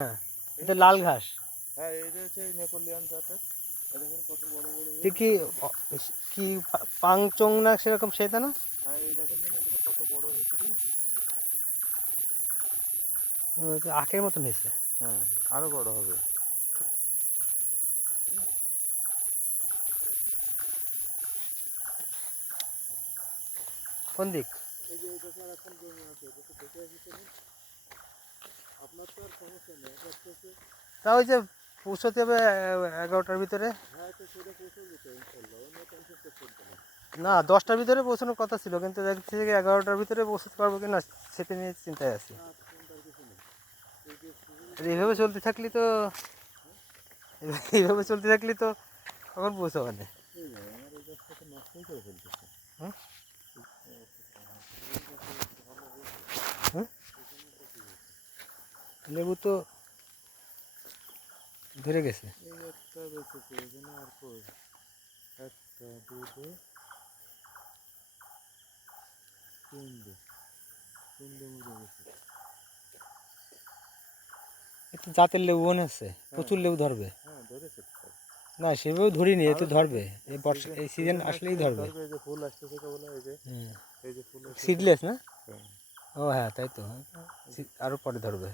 হ্যাঁ এটা লাল ঘাস। হ্যাঁ এই যে হচ্ছে নেপোলিয়ান জাতের। কত বড় বড় কি কি পাংচং না সেরকম সেটা না? হ্যাঁ এই দেখেন এগুলো কত বড় হয়েছে দেখেছেন আখের মতন হয়েছে। হ্যাঁ আরও বড় হবে। কোন দিক? এই যে এই এখন জমি আছে দেখে আসি তো ওই যে পৌঁছতে হবে এগারোটার ভিতরে? না, দশটার ভিতরে পৌঁছানোর কথা ছিল, কিন্তু দেখছি যে এগারোটার ভিতরে পৌঁছতে পারব কি না, সেটা নিয়ে চিন্তায় আছি। এইভাবে চলতে থাকলে তো, এইভাবে চলতে থাকলে তো কখন পৌঁছাবে না? হুম? লেবু তো ধরে গেছে। একটা বেঁচেছে এখানে আর কই? একটা দুটো তিনটে তিনটে মরে গেছে। একটু জাতের লেবু মনে হচ্ছে প্রচুর লেবু ধরবে। হ্যাঁ ধরেছে না সেভাবে ধরিনি এ তো ধরবে। এই বর্ষা এই সিজন আসলেই ধরবে। ফুল আসতেছে কেবল এই যে এই যে ফুল সিডলেস না? হ্যাঁ। ও হ্যাঁ তাই তো। সি- আরও পরে ধরবে।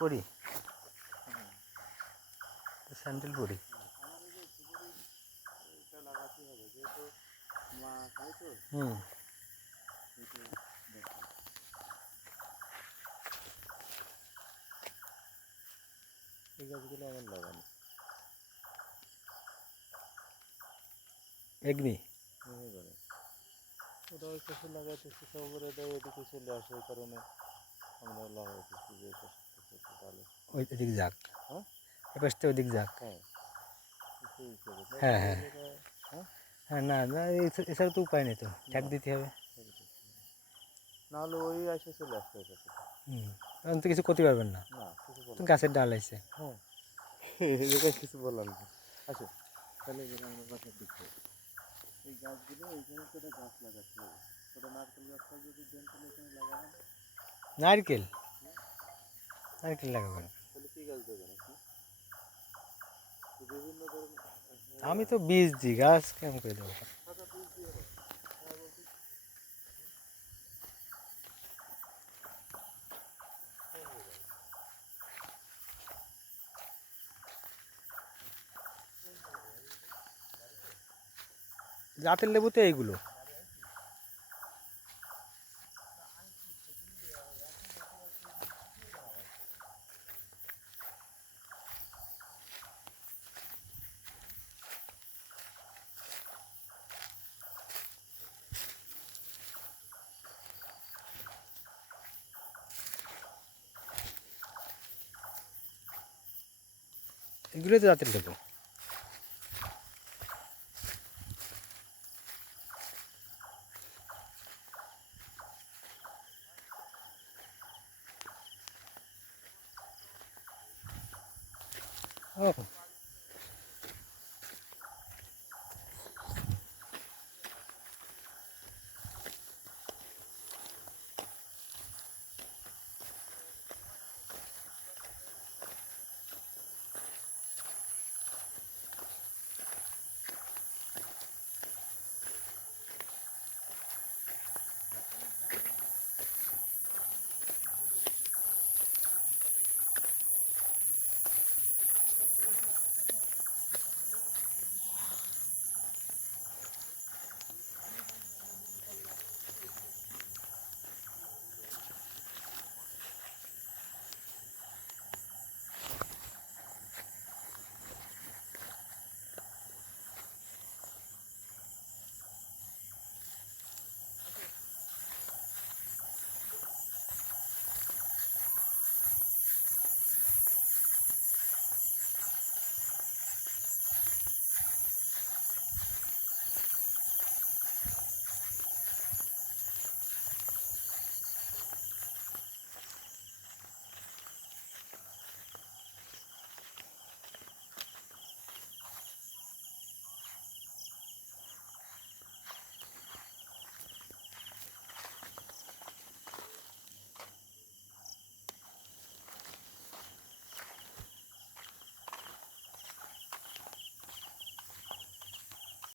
পরি হ্যাঁ। স্যান্ডেল পরি তো হুম এটা দেখো এই গাছগুলো আমার লাগানো এগনি হয়ে গেলে ওটা ওই পাশে লাগাইতেছি সব করে দেয় এদিকে চলে আসে ওই কারণে আমরা লাগাইতেছি যে এটা একটু ভালো ওই ওদিক যাক। হ্যাঁ? এপাশ থেকে ওদিক যাক। হ্যাঁ সেই হিসেবে। হ্যাঁ, হ্যাঁ। এটা- হ্যাঁ হ্যাঁ না না এছ- এছাড়া তো উপায় নেই তো। ট্যাগ দিতে হবে। না হলে ওই আসে চলে আসবে ওই পাশে হুম। তখন তো কিছু করতে পারবেন না। না কিছু তো বলার গাছের ডাল আছে এই কিছু বলার নেই আচ্ছা তাহলে এবার আমরা বাসার দিক এই গাছগুলো এইখানে তো একটা গাছ লাগাতে হবে ওটা নারকেল গাছটা যদি দেন তাহলে এখানে লাগাবো নারকেল? নারকেল লাগাবো তাহলে কী গাছ দেবেন আপনি বিভিন্ন ধরনের আমি তো বীজ দিই গাছ কেমন করে দেবো ফাঁকা বীজ দিয়ে দেন হ্যাঁ বলছি জাতের লেবু তো এইগুলো। এগুলোই তো জাতের লেবু। ও